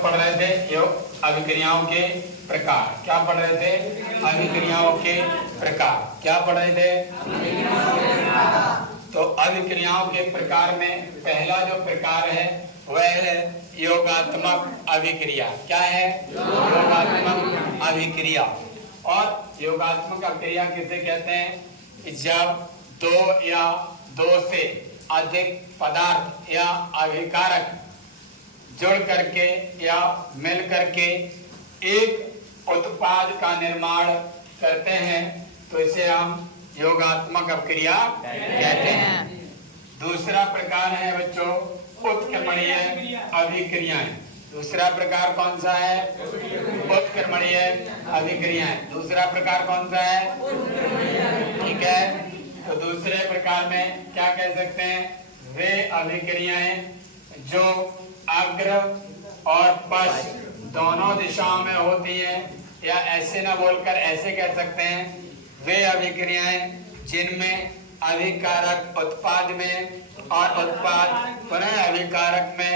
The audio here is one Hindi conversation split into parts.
लोग पढ़ रहे थे अभिक्रियाओं के प्रकार। क्या पढ़ रहे थे? अभिक्रियाओं के प्रकार। क्या पढ़ रहे थे? तो अभिक्रियाओं के प्रकार में पहला जो प्रकार है वह है योगात्मक अभिक्रिया। क्या है? योगात्मक अभिक्रिया। और योगात्मक अभिक्रिया किसे कहते हैं? जब दो या दो से अधिक पदार्थ या अभिकारक जुड़ करके या मिल करके एक उत्पाद का निर्माण करते हैं तो इसे हम योगात्मक अभिक्रिया कहते हैं। दूसरा प्रकार है बच्चों उत्क्रमणीय अभिक्रियाएं। दूसरा प्रकार कौन सा है? उत्क्रमणीय अभिक्रियाएं। दूसरा प्रकार कौन सा है? ठीक है, तो दूसरे प्रकार में क्या कह सकते हैं? वे अभिक्रियाएं जो अग्र और पश्च दोनों दिशाओं में होती हैं, या ऐसे ना बोलकर ऐसे कह सकते हैं वे अभिक्रियाएं जिनमें अभिकारक उत्पाद में और उत्पाद पुनः अभिकारक में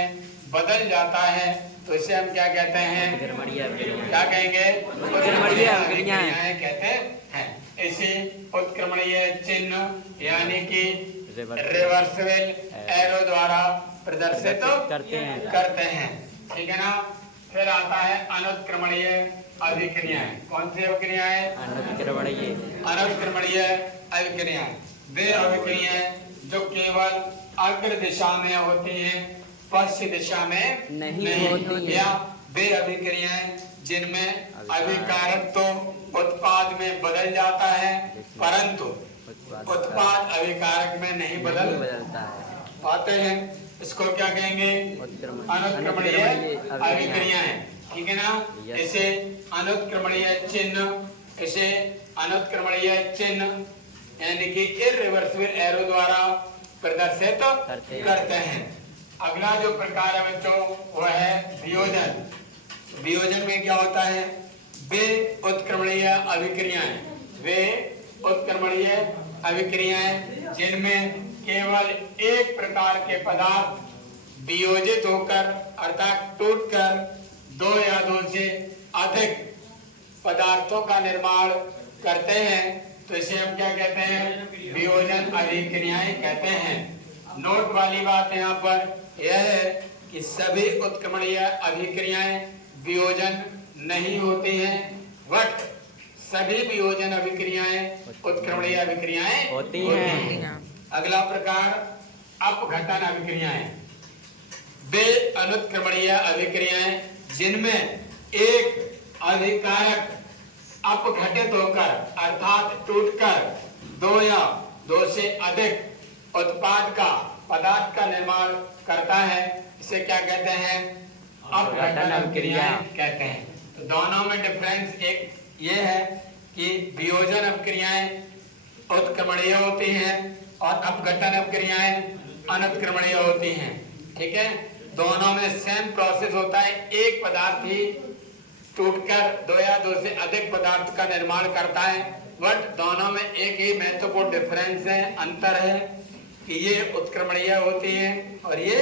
बदल जाता है, तो इसे हम क्या कहते हैं? क्या कहेंगे? उत्क्रमणीय अभिक्रियाएं कहते हैं। इसी उत्क्रमणीय चिन्ह यानी कि रिवर्सिबल एरो द्वारा प्रदर्शित करते हैं। ठीक है ना। फिर आता है अनुत्क्रमणीय अभिक्रियाएं। कौन सी अभिक्रियाएं? अनुत्क्रमणीय अभिक्रियाएं वे अभिक्रियाएं जो केवल अग्र दिशा में होती हैं, पश्चिम दिशा में नहीं होती, या वे अभिक्रियाएं जिनमें अभिकारक तो उत्पाद में बदल जाता है परंतु उत्पाद अभिकारक में नहीं बदलता है पाते हैं। इसको क्या कहेंगे? अनुत्क्रमणीय अभिक्रियाएं। ठीक है ना। इसे अनुत्क्रमणीय चिन्ह, इसे अनुत्क्रमणीय चिन्ह यानी कि इररिवर्सिबल एरो द्वारा प्रदर्शित करते हैं। अगला जो प्रकार है बच्चों वह है वियोजन। वियोजन में क्या होता है? वे उत्क्रमणीय अभिक्रियाएं, वे उत्क्रमणीय अभिक्रियाएं जिनमें केवल एक प्रकार के पदार्थ वियोजित होकर अर्थात टूटकर दो या दो से अधिक पदार्थों का निर्माण करते हैं, तो इसे हम क्या कहते हैं? वियोजन अभिक्रियाएं कहते हैं। नोट वाली बात यहाँ पर यह है कि सभी उत्क्रमणीय अभिक्रियाएं वियोजन नहीं होती हैं, बट सभी वियोजन अभिक्रियाएं उत्क्रमणीय अभिक्रियाएं होती हैं। अगला प्रकार अपघटन अभिक्रियाएं। वे अनुत्क्रमणीय अभिक्रियाएं जिनमें एक अभिकारक अपघटित होकर अर्थात टूटकर दो या दो से अधिक उत्पाद का पदार्थ का निर्माण करता है, इसे क्या कहते हैं? अपघटन अभिक्रियाएं कहते हैं। तो दोनों में डिफरेंस एक ये है कि वियोजन अभिक्रियाएं उत्क्रमणीय होती हैं और अपघटन अभिक्रियाएं अनुत्क्रमणीय होती हैं। ठीक है, दोनों में सेम प्रोसेस होता है। एक पदार्थ ही टूटकर दो या दो से अधिक पदार्थ का निर्माण करता है, बट दोनों में एक ही महत्वपूर्ण डिफरेंस है, अंतर है कि ये उत्क्रमणीय होती हैं और ये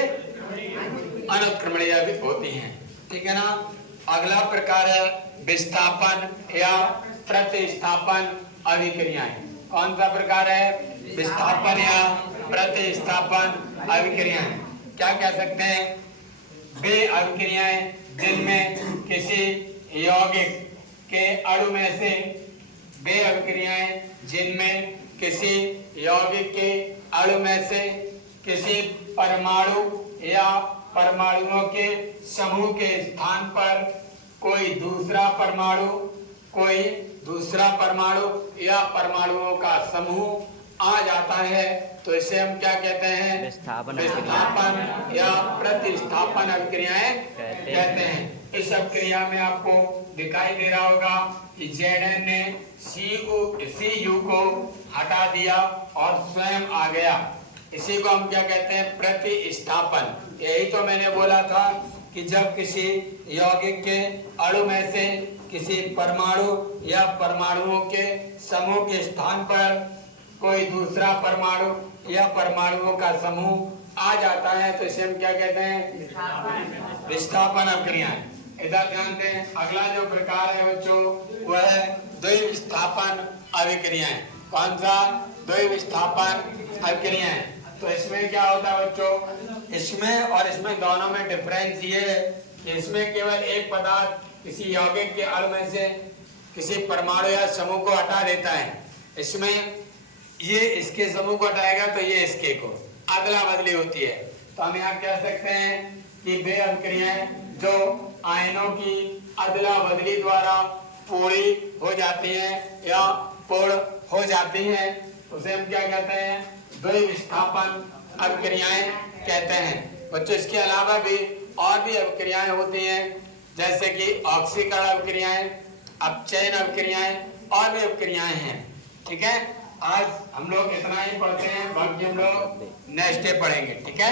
अनुत्क्रमणीय भी होती हैं। ठीक है ना। अगला प्रकार है विस्थापन या प्रतिस्थापन अभिक्रियाएं। कौन सा प्रकार है? विस्थापन या प्रतिस्थापन अभिक्रियाएं। क्या कह सकते हैं? वे अभिक्रियाएं जिनमें किसी यौगिक के अणु में से, वे अभिक्रियाएं जिनमें किसी यौगिक के अणु में से किसी परमाणु या परमाणुओं के समूह के स्थान पर कोई दूसरा परमाणु या परमाणुओं का समूह आ जाता है, तो इसे हम क्या कहते हैं? विस्थापन या प्रतिस्थापन अभिक्रियाएं कहते हैं। इस अभिक्रिया में आपको दिखाई दे रहा होगा कि Zn ने Cu को हटा दिया और स्वयं आ गया। इसी को हम क्या कहते हैं? प्रतिस्थापन। यही तो मैंने बोला था कि जब किसी यौगिक के अणु में से किसी परमाणु या परमाणुओं के समूह के स्थान पर कोई दूसरा परमाणु या परमाणुओं का समूह आ जाता है, तो इसे हम क्या कहते हैं? विस्थापन अभिक्रियाएं। इधर ध्यान दें, अगला जो प्रकार है बच्चों वह है द्विविस्थापन अभिक्रियाएं। कौन सा? द्विविस्थापन अभिक्रियाएं। तो इसमें क्या होता है बच्चों, इसमें और इसमें दोनों में डिफरेंस ये है कि इसमें केवल एक पदार्थ किसी यौगिक के अणु में से किसी परमाणु या समूह को हटा देता है। इसमें ये इसके समूह को हटाएगा तो ये इसके को, अदला बदली होती है। तो हम यहाँ कह सकते हैं कि वे अभिक्रियाएं जो आयनों की अदला बदली द्वारा पूरी हो जाती हैं या पूर्ण हो जाती हैं, उसे हम क्या कहते हैं? द्विविस्थापन अभिक्रियाएं कहते हैं। बच्चों इसके अलावा भी और भी अभिक्रियाएं होती हैं, जैसे कि ऑक्सीकरण अभिक्रियाएं, अपचयन अभिक्रियाएं और भी अभिक्रियाएं हैं। ठीक है, आज हम लोग इतना ही पढ़ते हैं, बाकी हम लोग नेक्स्ट डे पढ़ेंगे। ठीक है।